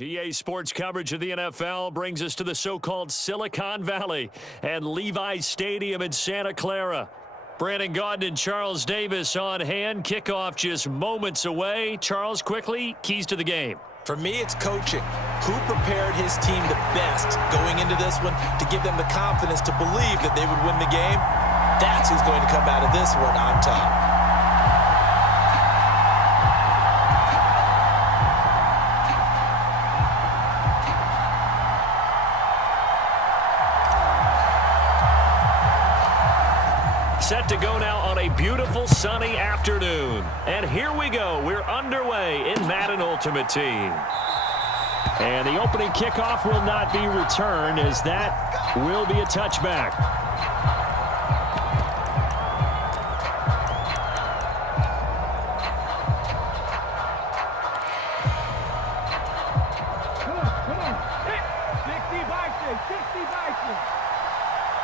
EA Sports coverage of the NFL brings us to the so-called Silicon Valley and Levi's Stadium in Santa Clara. Brandon Gaudin and Charles Davis on hand. Kickoff just moments away. Charles, quickly, keys to the game. For me, it's coaching. Who prepared his team the best going into this one to give them the confidence to believe that they would win the game? That's who's going to come out of this one on top. Set to go now on a beautiful sunny afternoon. And here we go. We're underway in Madden Ultimate Team. And the opening kickoff will not be returned, as that will be a touchback. Come on. 60 Bison.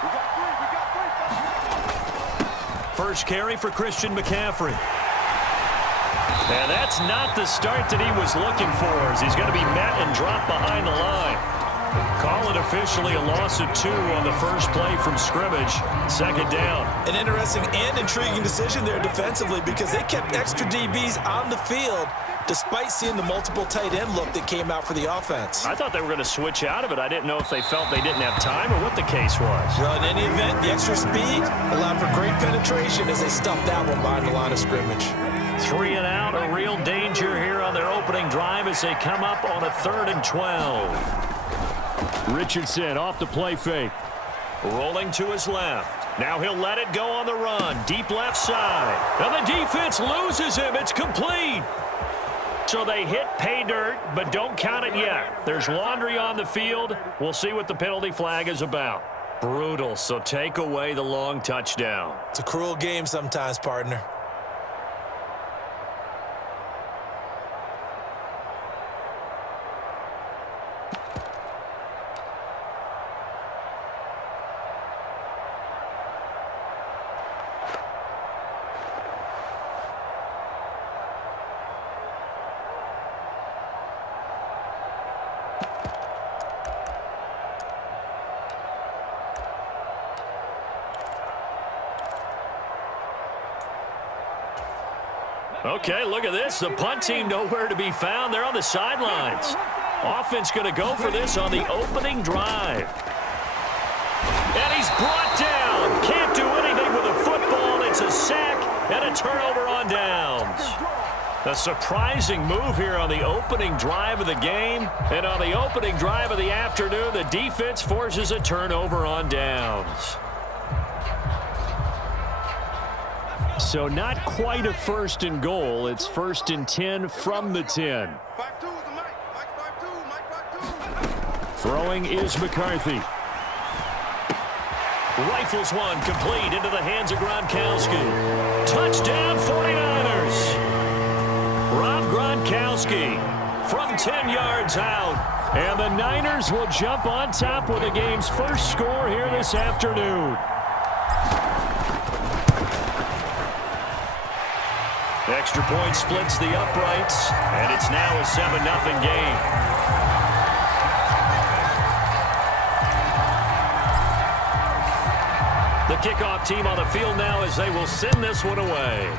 We got three. First carry for Christian McCaffrey. And that's not the start that he was looking for, as he's going to be met and dropped behind the line. Call it officially a loss of 2 on the first play from scrimmage. Second down. An interesting and intriguing decision there defensively, because they kept extra DBs on the field despite seeing the multiple tight end look that came out for the offense. I thought they were going to switch out of it. I didn't know if they felt they didn't have time or what the case was. Well, in any event, the extra speed allowed for great penetration as they stuffed that one behind the line of scrimmage. 3 and out, a real danger here on their opening drive as they come up on a 3rd and 12. Richardson off the play fake. Rolling to his left. Now he'll let it go on the run. Deep left side. And the defense loses him. It's complete. So they hit pay dirt, but don't count it yet. There's laundry on the field. We'll see what the penalty flag is about. Brutal, so take away the long touchdown. It's a cruel game sometimes, partner. Okay, look at this. The punt team nowhere to be found. They're on the sidelines. Offense going to go for this on the opening drive. And he's brought down. Can't do anything with a football. It's a sack and a turnover on downs. A surprising move here on the opening drive of the game. And on the opening drive of the afternoon, the defense forces a turnover on downs. So not quite a 1st and goal. It's 1st and 10 from the 10. Throwing is McCarthy. Rifles one complete into the hands of Gronkowski. Touchdown 49ers. Rob Gronkowski from 10 yards out. And the Niners will jump on top with the game's first score here this afternoon. Extra point splits the uprights, and it's now a 7-0 game. The kickoff team on the field now as they will send this one away.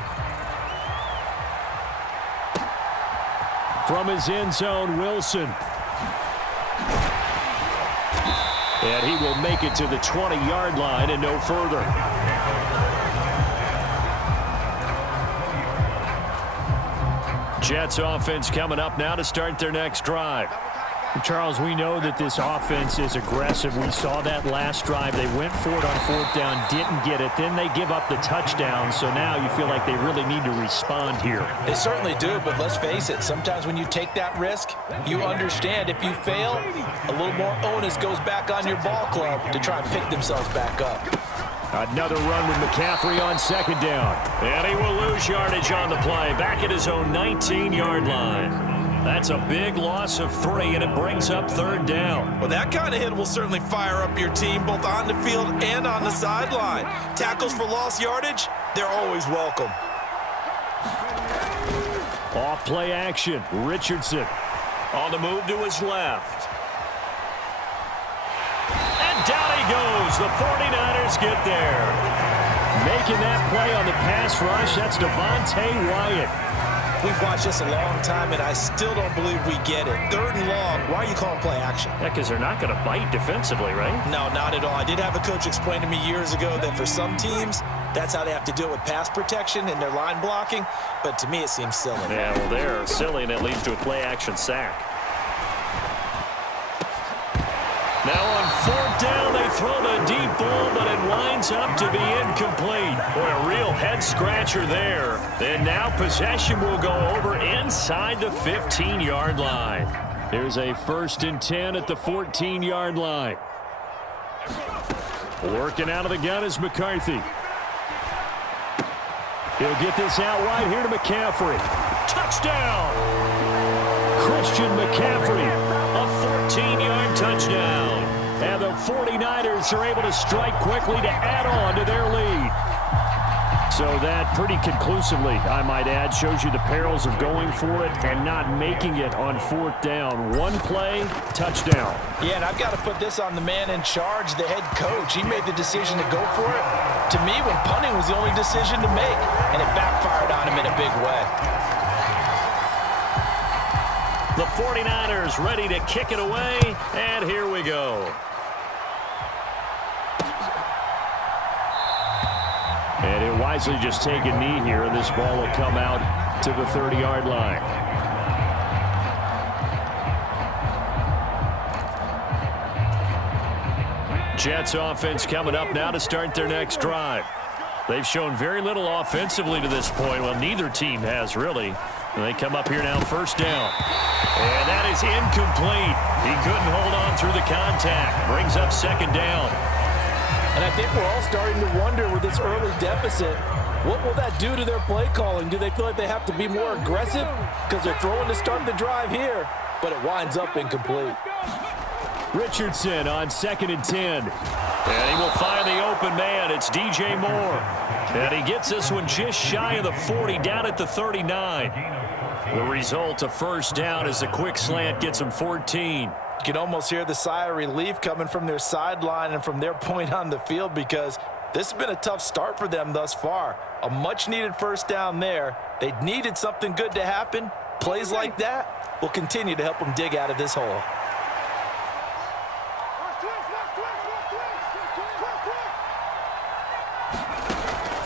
From his end zone, Wilson. And he will make it to the 20-yard line and no further. Jets offense coming up now to start their next drive. Charles, we know that this offense is aggressive. We saw that last drive. They went for it on 4th down, didn't get it. Then they give up the touchdown. So now you feel like they really need to respond here. They certainly do, but let's face it. Sometimes when you take that risk, you understand if you fail, a little more onus goes back on your ball club to try and pick themselves back up. Another run with McCaffrey on 2nd down. And he will lose yardage on the play. Back at his own 19-yard line. That's a big loss of 3, and it brings up 3rd down. Well, that kind of hit will certainly fire up your team, both on the field and on the sideline. Tackles for lost yardage, they're always welcome. Off play action. Richardson. On the move to his left. And down he goes. The 49ers get there. Making that play on the pass rush, that's Devontae Wyatt. We've watched this a long time, and I still don't believe we get it. 3rd and long. Why are you calling play action? Yeah, because they're not going to bite defensively, right? No, not at all. I did have a coach explain to me years ago that for some teams, that's how they have to deal with pass protection and their line blocking. But to me, it seems silly. Yeah, well, they're silly, and it leads to a play-action sack. Now on 4th down, they throw the deep ball, but it winds up to be incomplete. Boy, a real head-scratcher there. Then now possession will go over inside the 15-yard line. Here's a 1st and 10 at the 14-yard line. Working out of the gun is McCarthy. He'll get this out wide here to McCaffrey. Touchdown! Christian McCaffrey, a 14-yard touchdown. And the 49ers are able to strike quickly to add on to their lead. So that pretty conclusively, I might add, shows you the perils of going for it and not making it on 4th down. One play, touchdown. Yeah, and I've got to put this on the man in charge, the head coach. He made the decision to go for it. To me, when punting was the only decision to make, and it backfired on him in a big way. The 49ers ready to kick it away, and here we go. And he'll wisely just take a knee here, and this ball will come out to the 30-yard line. Jets offense coming up now to start their next drive. They've shown very little offensively to this point. Well, neither team has, really. And they come up here now, 1st down. And that is incomplete. He couldn't hold on through the contact. Brings up 2nd down. And I think we're all starting to wonder with this early deficit, what will that do to their play calling? Do they feel like they have to be more aggressive? Because they're throwing to start the drive here, but it winds up incomplete. Richardson on 2nd and 10. And he will find the open man. It's DJ Moore. And he gets this one just shy of the 40, down at the 39. The result, a 1st down as the quick slant gets him 14. You can almost hear the sigh of relief coming from their sideline and from their point on the field, because this has been a tough start for them thus far. A much-needed 1st down there. They needed something good to happen. Plays like that will continue to help them dig out of this hole.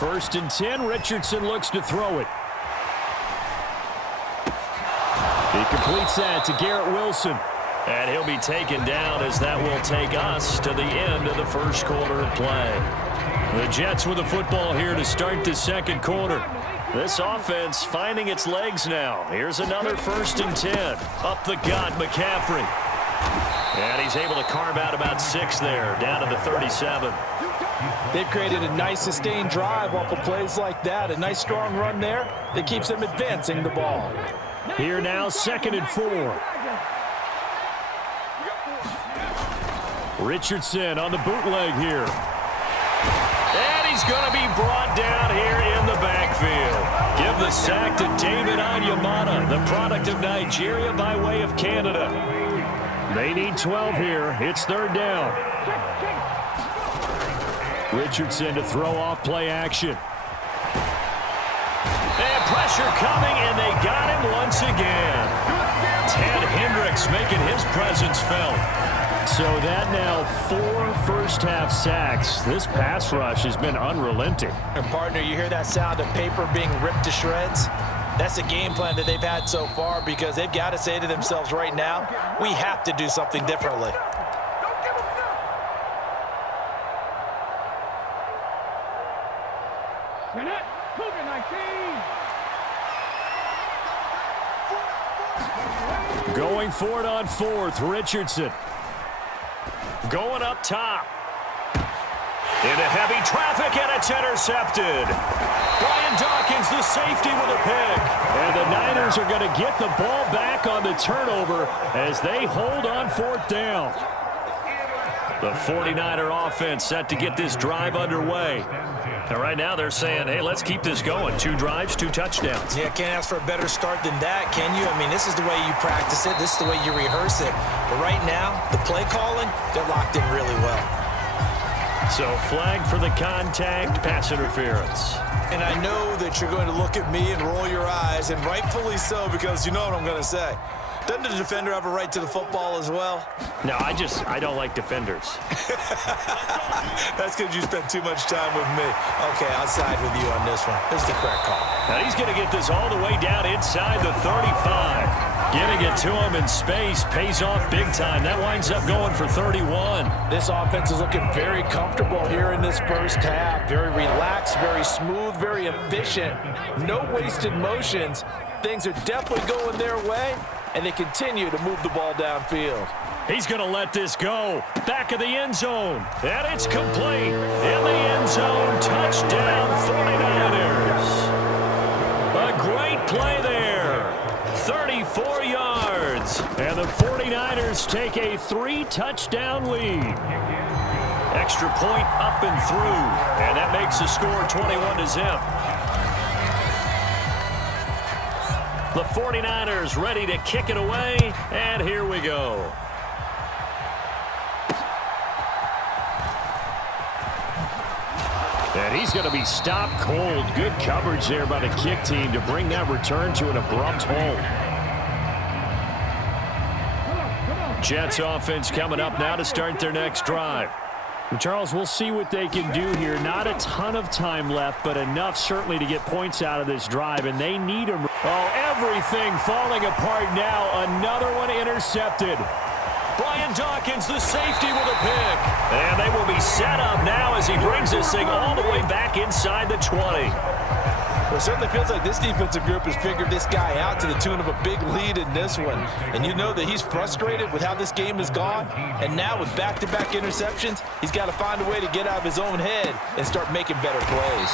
First and 10, Richardson looks to throw it. He completes that to Garrett Wilson. And he'll be taken down as that will take us to the end of the 1st quarter of play. The Jets with the football here to start the 2nd quarter. This offense finding its legs now. Here's another 1st and 10. Up the gut, McCaffrey. And he's able to carve out about 6 there, down to the 37. They've created a nice sustained drive off of plays like that. A nice strong run there that keeps them advancing the ball. Here now, 2nd and 4. Richardson on the bootleg here. And he's going to be brought down here in the backfield. Give the sack to David Onyemata, the product of Nigeria by way of Canada. They need 12 here. It's 3rd down. Richardson to throw off play action. And pressure coming, and they got him once again. Ted Hendricks making his presence felt. So that now 4 first-half sacks. This pass rush has been unrelenting. And partner, you hear that sound of paper being ripped to shreds? That's the game plan that they've had so far, because they've got to say to themselves right now, we have to do something differently. Going for it on 4th, Richardson. Going up top. Into heavy traffic, and it's intercepted. Brian Dawkins, the safety, with a pick. And the Niners are going to get the ball back on the turnover as they hold on 4th down. The 49er offense set to get this drive underway. And right now they're saying, hey, let's keep this going. 2 drives, 2 touchdowns. Yeah, can't ask for a better start than that, can you? I mean, this is the way you practice it. This is the way you rehearse it. But right now, the play calling, they're locked in really well. So flag for the contact, pass interference. And I know that you're going to look at me and roll your eyes, and rightfully so, because you know what I'm going to say. Doesn't the defender have a right to the football as well? No, I don't like defenders. That's because you spent too much time with me. Okay, I'll side with you on this one. This is the correct call. Now he's going to get this all the way down inside the 35. Getting it to him in space pays off big time. That winds up going for 31. This offense is looking very comfortable here in this first half. Very relaxed, very smooth, very efficient. No wasted motions. Things are definitely going their way, and they continue to move the ball downfield. He's going to let this go. Back of the end zone. And it's complete. In the end zone. Touchdown, 49ers. A great play there. 34 yards. And the 49ers take a 3-touchdown lead. Extra point up and through. And that makes the score 21-0. The 49ers ready to kick it away. And here we go. And he's going to be stopped cold. Good coverage there by the kick team to bring that return to an abrupt halt. Jets offense coming up now to start their next drive. Charles, we'll see what they can do here. Not a ton of time left, but enough certainly to get points out of this drive, and they need them. Oh, everything falling apart now. Another one intercepted. Brian Dawkins, the safety, with a pick. And they will be set up now as he brings this thing all the way back inside the 20. Well, it certainly feels like this defensive group has figured this guy out to the tune of a big lead in this one. And you know that he's frustrated with how this game has gone. And now with back-to-back interceptions, he's got to find a way to get out of his own head and start making better plays.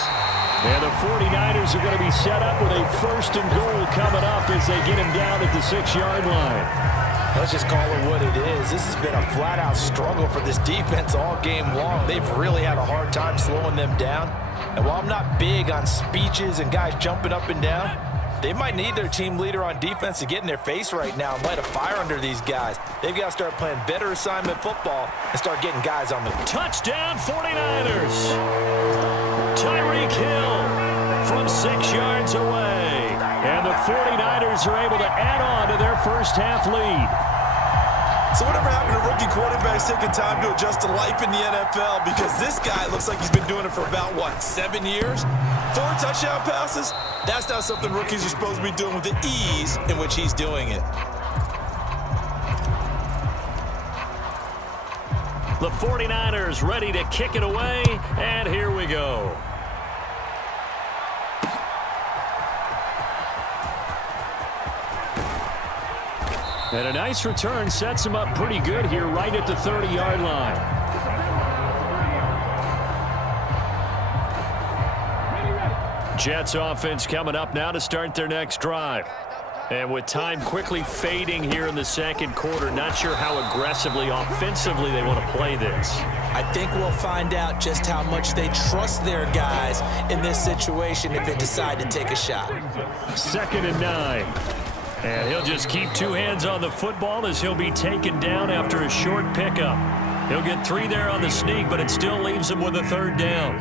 And the 49ers are going to be set up with a 1st and goal coming up as they get him down at the 6-yard line. Let's just call it what it is. This has been a flat-out struggle for this defense all game long. They've really had a hard time slowing them down. And while I'm not big on speeches and guys jumping up and down, they might need their team leader on defense to get in their face right now and light a fire under these guys. They've got to start playing better assignment football and start getting guys on the touchdown 49ers. Tyreek Hill from 6 yards away. And the 49ers are able to add on to their first half lead. So whatever happened to rookie quarterbacks taking time to adjust to life in the NFL? Because this guy looks like he's been doing it for about, 7 years? 4 touchdown passes? That's not something rookies are supposed to be doing with the ease in which he's doing it. The 49ers ready to kick it away, and here we go. And a nice return sets him up pretty good here right at the 30-yard line. Jets offense coming up now to start their next drive. And with time quickly fading here in the second quarter, not sure how aggressively, offensively they want to play this. I think we'll find out just how much they trust their guys in this situation if they decide to take a shot. 2nd and 9. And he'll just keep 2 hands on the football as he'll be taken down after a short pickup. He'll get 3 there on the sneak, but it still leaves him with a 3rd down.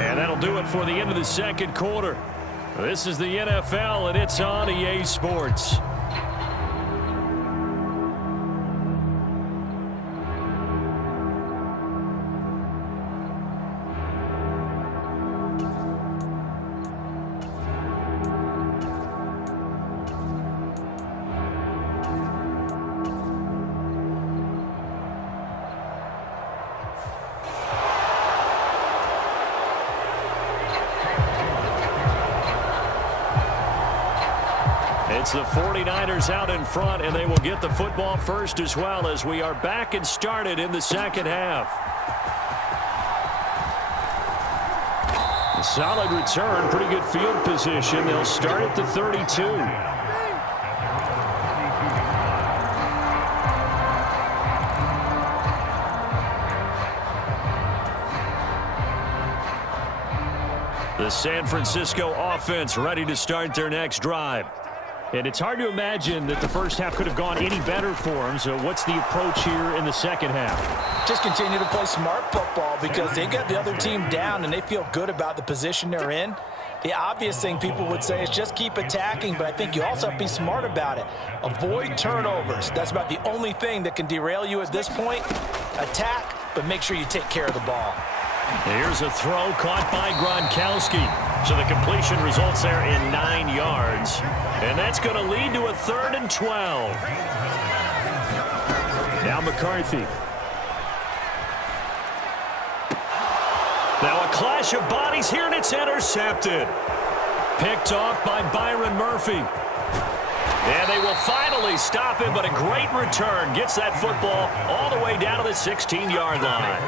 And that'll do it for the end of the second quarter. This is the NFL, and it's on EA Sports. It's the 49ers out in front, and they will get the football first as well as we are back and started in the second half. A solid return, pretty good field position. They'll start at the 32. The San Francisco offense ready to start their next drive. And it's hard to imagine that the first half could have gone any better for them. So what's the approach here in the second half? Just continue to play smart football because they got the other team down and they feel good about the position they're in. The obvious thing people would say is just keep attacking, but I think you also have to be smart about it. Avoid turnovers. That's about the only thing that can derail you at this point. Attack, but make sure you take care of the ball. Here's a throw caught by Gronkowski. So the completion results there in 9 yards. And that's going to lead to a 3rd and 12. Now McCarthy. Now a clash of bodies here, and it's intercepted. Picked off by Byron Murphy. And they will finally stop him, but a great return gets that football all the way down to the 16-yard line.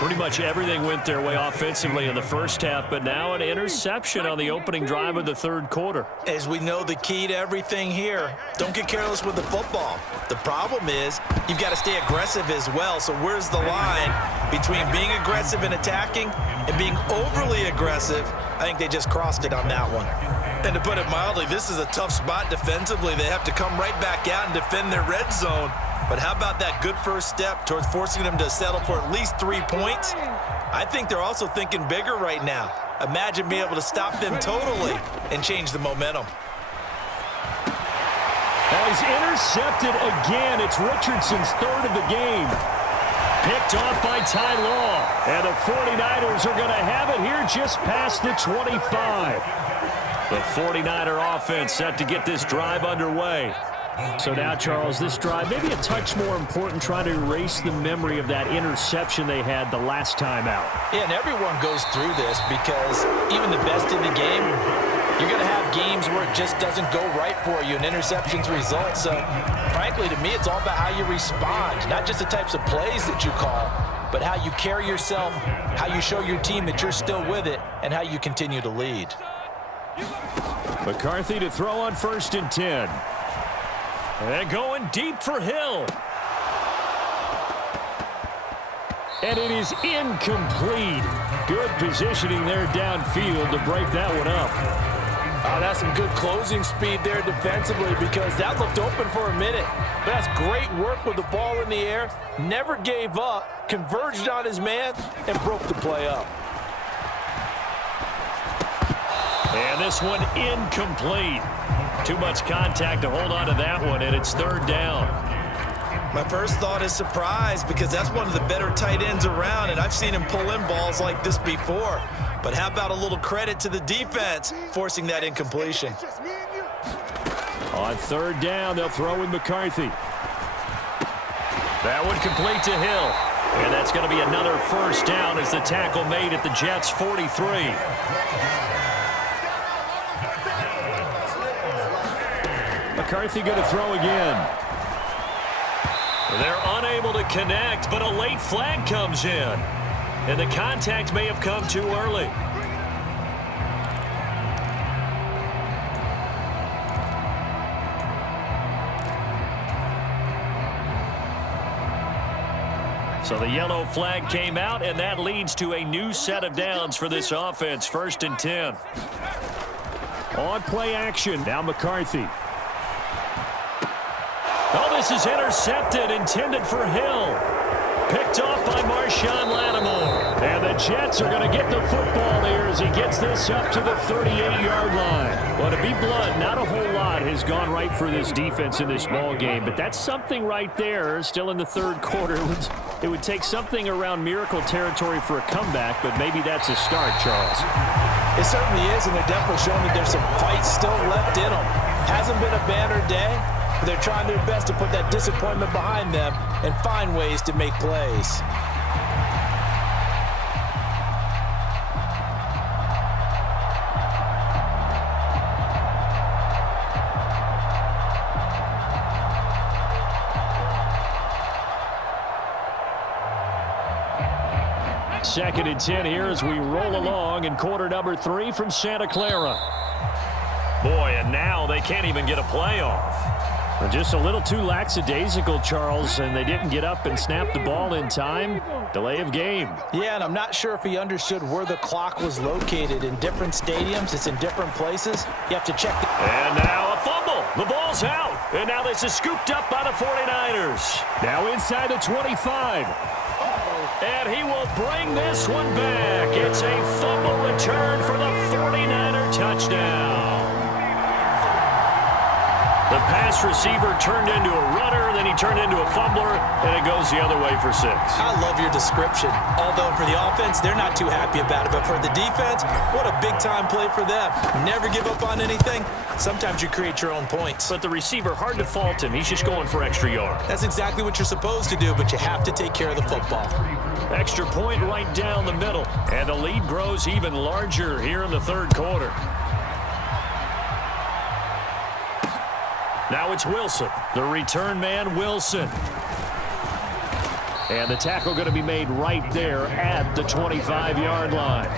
Pretty much everything went their way offensively in the first half, but now an interception on the opening drive of the third quarter. As we know, the key to everything here, don't get careless with the football. The problem is you've got to stay aggressive as well. So where's the line between being aggressive and attacking and being overly aggressive? I think they just crossed it on that one. And to put it mildly, this is a tough spot defensively. They have to come right back out and defend their red zone. But how about that good first step towards forcing them to settle for at least 3 points? I think they're also thinking bigger right now. Imagine being able to stop them totally and change the momentum. Now he's intercepted again. It's Richardson's 3rd of the game. Picked off by Ty Law. And the 49ers are going to have it here just past the 25. The 49er offense set to get this drive underway. So now, Charles, this drive maybe a touch more important, trying to erase the memory of that interception they had the last time out. Yeah, and everyone goes through this because even the best in the game, you're going to have games where it just doesn't go right for you and interceptions result. So, frankly, to me, it's all about how you respond, not just the types of plays that you call, but how you carry yourself, how you show your team that you're still with it, and how you continue to lead. McCarthy to throw on 1st and 10. And going deep for Hill. And it is incomplete. Good positioning there downfield to break that one up. Oh, that's some good closing speed there defensively because that looked open for a minute. But that's great work with the ball in the air. Never gave up, converged on his man, and broke the play up. And this one incomplete. Too much contact to hold on to that one, and it's 3rd down. My first thought is surprise because that's one of the better tight ends around, and I've seen him pull in balls like this before. But how about a little credit to the defense forcing that incompletion? On 3rd down, they'll throw with McCarthy. That one complete to Hill. And that's going to be another 1st down as the tackle made at the Jets' 43. McCarthy going to throw again. They're unable to connect, but a late flag comes in. And the contact may have come too early. So the yellow flag came out, and that leads to a new set of downs for this offense. 1st and 10. On play action, now McCarthy. Oh, this is intercepted, intended for Hill. Picked off by Marshawn Lattimore. And the Jets are going to get the football there as he gets this up to the 38-yard line. Well, to be blunt, not a whole lot has gone right for this defense in this ball game, but that's something right there. Still in the 3rd quarter. It would take something around miracle territory for a comeback, but maybe that's a start, Charles. It certainly is, and they're definitely showing that there's some fight still left in them. Hasn't been a banner day, but they're trying their best to put that disappointment behind them and find ways to make plays. Second and 10 here as we roll along in quarter number 3 from Santa Clara. Boy, and now they can't even get a play off. Just a little too lackadaisical, Charles, and they didn't get up and snap the ball in time. Delay of game. Yeah, and I'm not sure if he understood where the clock was located. In different stadiums, it's in different places. You have to check the... And now a fumble. The ball's out. And now this is scooped up by the 49ers. Now inside the 25. And he will bring this one back. It's a fumble return for the 49er touchdown. The pass receiver turned into a runner, then he turned into a fumbler, and it goes the other way for 6. I love your description. Although for the offense, they're not too happy about it. But for the defense, what a big-time play for them. Never give up on anything. Sometimes you create your own points. But the receiver, hard to fault him. He's just going for extra yard. That's exactly what you're supposed to do, but you have to take care of the football. Extra point right down the middle. And the lead grows even larger here in the third quarter. Now it's Wilson, the return man, Wilson. And the tackle going to be made right there at the 25-yard line.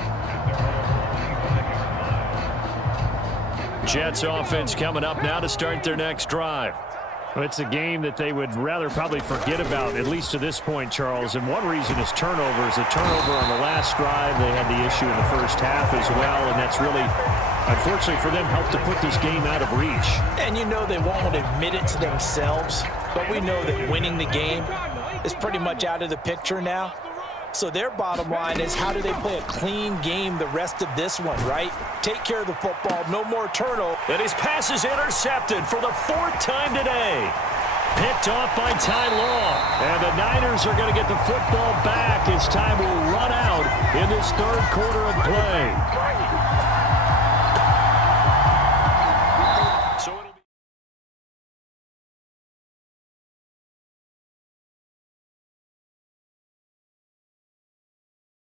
Jets offense coming up now to start their next drive. Well, it's a game that they would rather probably forget about, at least to this point, Charles. And one reason is turnovers. A turnover on the last drive. They had the issue in the first half as well, and that's really, unfortunately for them, helped to put this game out of reach. And you know they won't admit it to themselves, but we know that winning the game is pretty much out of the picture now. So their bottom line is, how do they play a clean game the rest of this one, right? Take care of the football, no more turnover. And his pass is intercepted for the 4th time today. Picked off by Ty Law. And the Niners are going to get the football back as time will run out in this third quarter of play.